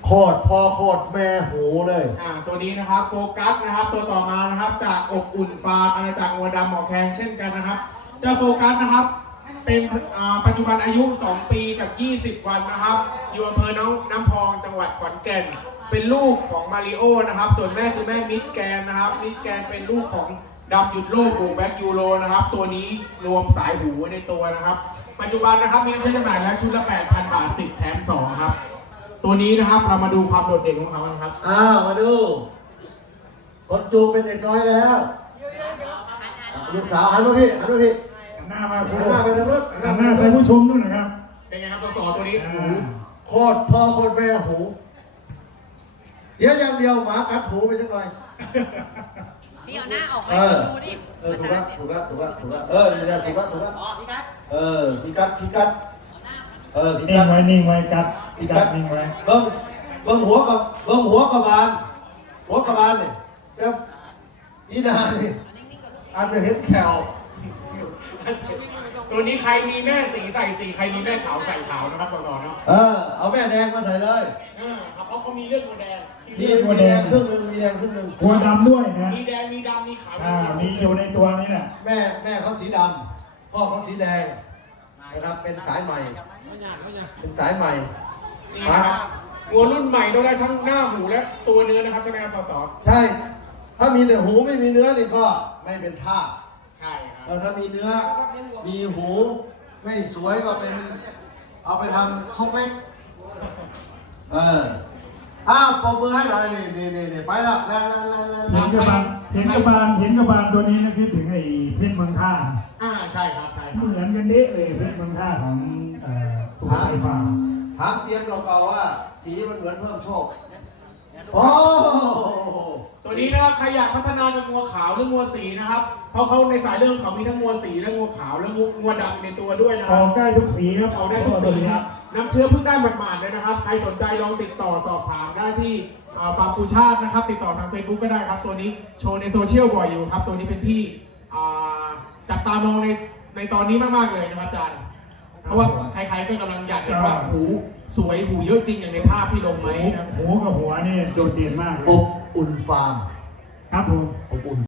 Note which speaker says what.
Speaker 1: โคตรพ่อโคตรแม่หูเลย
Speaker 2: ตัวนี้นะครับโฟกัสนะครับตัวต่อมานะครับจากอบอุ่นฟาร์มอาณาจักรงัวดำหมอแคนเช่นกันนะครับเจ้าโฟกัสนะครับเป็นปัจจุบันอายุ2 ปีกับ20 วันนะครับอยู่อำเภอน้ำพองจังหวัดขอนแก่นเป็นลูกของมาริโอนะครับส่วนแม่คือแม่มิดแกนนะครับมิดแกนเป็นลูกของดำหยุดโลกบูแบ็กยูโรนะครับตัวนี้รวมสายหูไว้ในตัวนะครับปัจจุบันนะครับมีน้ำใช้จำหน่ายแล้วชุดละ 8,000 บาท10 แถม 2ครับตัวนี้นะครับเรามาดูความโดดเด่นของเขากันครับ
Speaker 1: มาดูคนจูงเป็นเด็กน้อยแล้วลูกสาวหันมาพี่หันหน้าไปทางนู้น
Speaker 3: หันหน้าไปผู้ชมด้วยนะครับ
Speaker 2: เป็นไงครับสอตัวนี้หู
Speaker 1: โคตรพ่อโคตรแม่หูเดี๋ยวอย่างเดียวหมากัดหูไปสักหน่อย
Speaker 4: พี่เอาหน้าออกไปดูดิ
Speaker 1: ถูกละนี่ถูกละถูกละถูกละพี่กัดพี่กัด
Speaker 3: นิ่งไว้กัดพี่กัดนิ่งไว้
Speaker 1: เบิ้งหัวกับบานเนี่ยแล้วนี่นานี่อาจจะเห็นแขว
Speaker 2: ตัวนี้ใครมีแม่สีใส่สีใครมีแม่ขาวใส่ขาวนะครับสอเนาะ
Speaker 1: เอาแม่แดงมาใส่เลย
Speaker 2: ครับเพราะเขามีเลือดวัวแดง
Speaker 1: มีแดงครึ่งหนึ่ง
Speaker 3: วัวดำด้วยนะ
Speaker 2: มีแดงมีดำมีขาว
Speaker 3: มีอยู่ในตัวนี้แหละ
Speaker 1: แม่เขาสีดำพ่อเขาสีแดงนะครับเป็นสายใหม่
Speaker 2: นี่นะครับงัวรุ่นใหม่ต้องได้ทั้งหน้าหูและตัวเนื้อนะครับใช่ไหมครับสอ
Speaker 1: ใช่ถ้ามีแต่หูไม่มีเนื้อนี่ก็ไม่เป็นท่า
Speaker 2: ใช่ครับ
Speaker 1: ถ้ามีเนื้อมีหูไม่สวยก็เป็นเอาไปทำซกเล็กปมมือให้หน่อยนี่ไปแล้ว
Speaker 3: เห็นกระบาลตัวนี้นะคิดถึงไอ้เพชรเมืองท่า
Speaker 2: ใช่ครับ
Speaker 3: เหมือนกันเด็กเลยเพชรเมืองท่าของสุโขทัยฟาร์ม
Speaker 1: ถามเซียนเก่าๆว่าสีมันเหมือนเพิ่มโชคโอ้
Speaker 2: ตัวนี้นะครับใครอยากพัฒนาเป็นงัวขาวหรืองัวสีนะครับเพราะเขาในสายเรื่องเขามีทั้งงัวสีและงัวขาวและงัวดำในตัวด้วยนะครั
Speaker 3: บออกได้ทุกสีครับ
Speaker 2: เอาได้ทุกสีครับน้ำเชื้อเพิ่งได้หมาดๆเลยนะครับใครสนใจลองติดต่อสอบถามได้ที่ฟาร์มปูชาตินะครับติดต่อทาง Facebook ก็ได้ครับตัวนี้โชว์ในโซเชียลบ่อยอยู่ครับตัวนี้เป็นที่จับตามองในตอนนี้มากๆเลยนะครับอาจารย์เพราะว่าใครๆก็กำลังอยากเห็นว่าหูสวยหูเยอะจริงอย่างในภาพที่ลงไหม
Speaker 3: หูกับหัวนี่โดดเด่นมาก
Speaker 1: อบอุ่นฟาร์ม
Speaker 3: ครับผม
Speaker 1: อบอุ่น